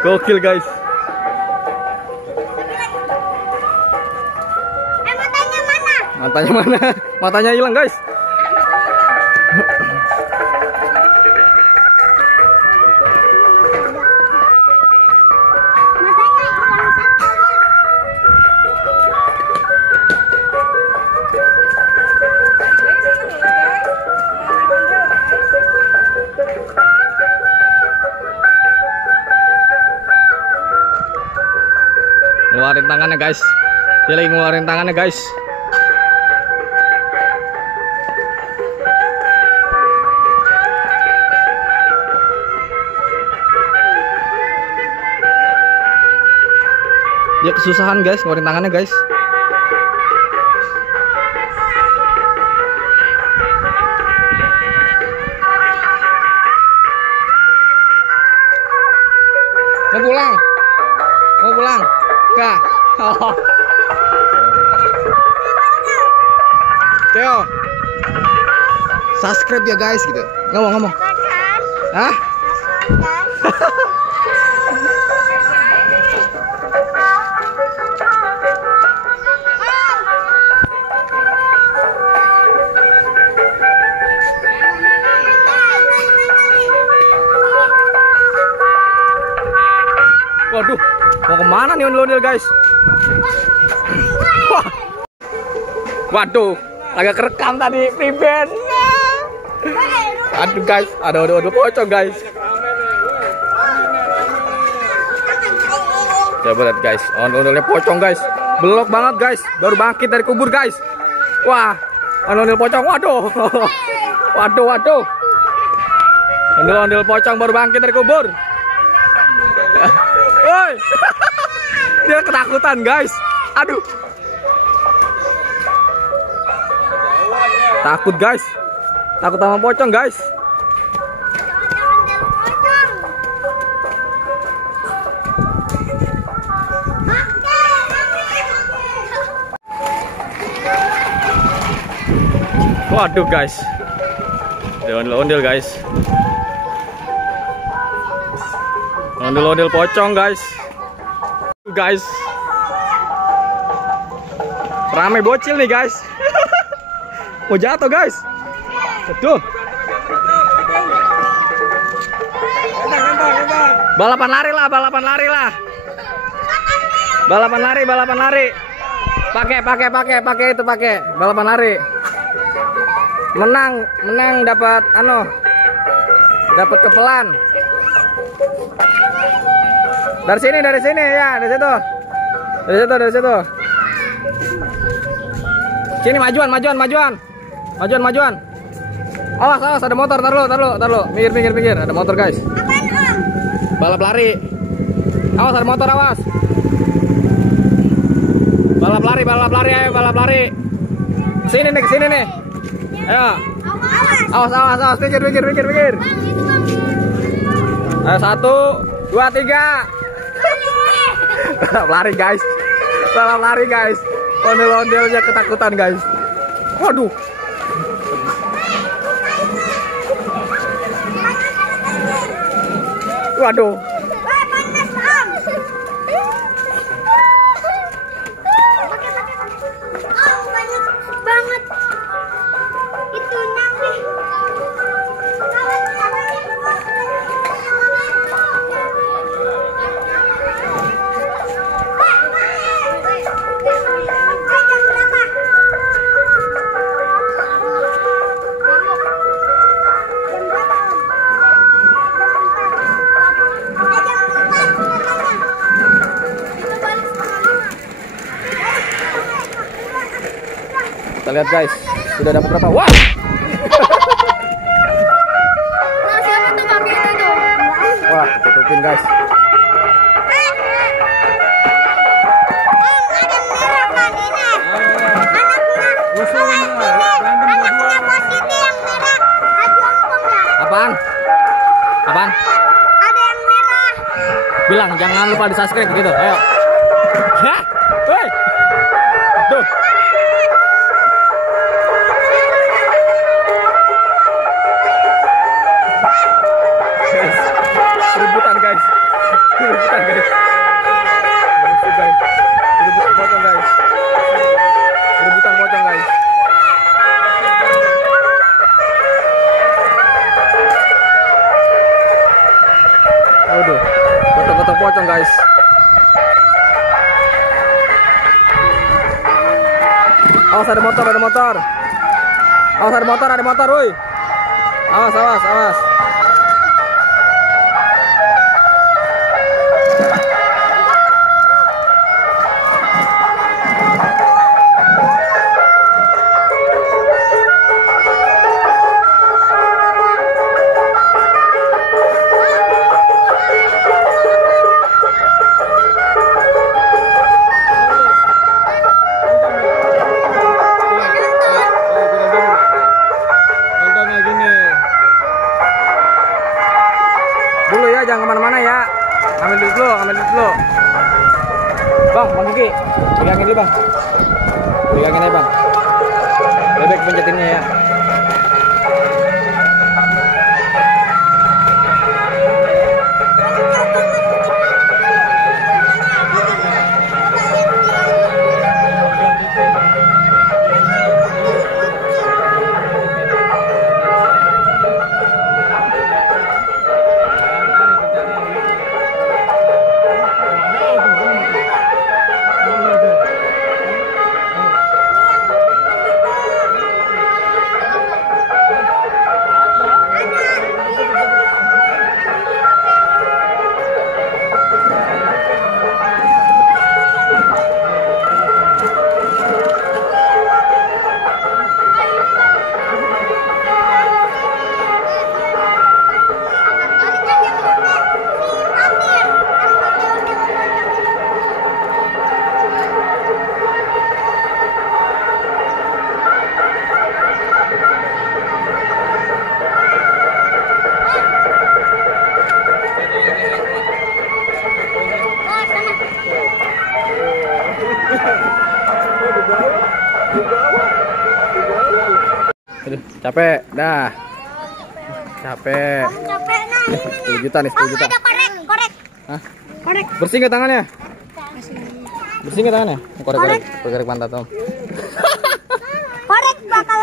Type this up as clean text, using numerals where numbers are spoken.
Gokil guys. Matanya mana? Matanya mana? Matanya hilang guys. Ngeluarin tangannya guys. Dia lagi ngeluarin tangannya guys. Dia kesusahan guys ngeluarin tangannya guys. Mau pulang? Mau pulang? Enggak. Oh. Teo. Subscribe ya guys gitu. Ngomong. Hah? Waduh, mau kemana nih ondel-ondel guys? Wah. Waduh, agak kerekam tadi priband. Aduh guys, ada pocong guys. Coba lihat guys, ondel-ondelnya pocong guys. Belok banget guys, baru bangkit dari kubur guys. Wah, ondel-ondel pocong, waduh. Waduh. Ondel-ondel pocong baru bangkit dari kubur. Woi. Dia ketakutan guys. Aduh. Takut guys. Takut sama pocong guys. Waduh guys. Ondel-ondel guys. Ondel-ondel pocong guys. Guys. Rame bocil nih guys. Mau jatuh guys. Aduh. Balapan lari lah. Balapan lari. Pakai itu balapan lari. Menang dapat dapat kepelan. Dari sini ya, dari situ. Sini majuan. Awas ada motor, tar lu. Minggir, ada motor guys. Balap lari. Awas ada motor, awas. Balap lari, ayo balap lari. Kesini nih. Ayo. Awas, pinggir. Ayo 1, 2, 3. Balap lari guys. Ondel-ondelnya ketakutan guys. Waduh. Banget. Itu nanti. Kita lihat guys, sudah dapat berapa? Wah! Wah, tutupin guys. Apaan? Ada yang merah. Bilang jangan lupa di subscribe gitu. Ayo. Hah? Woi. Tuh. Rebutan guys. Rebutan guys. Rebutan pocong guys. Rebutan pocong guys. Waduh, gotong-gotong pocong guys. Awas ada motor, ada motor. Awas ada motor, woi. Awas, awas, awas. Dulu ya, jangan kemana-mana ya. Ambil dulu, ambil dulu. Bang Kiki, pegangin dulu bang. Pegangin aja bang. Bebek pencetinnya ya. Aduh, capek, dah. Capek. Capek nah ini. 10 juta nih, 10 juta. Ada korek. Hah? Korek. Bersih nggak tangannya? Bersih nggak tangannya? Korek, korek, korek pantat om. Korek bakal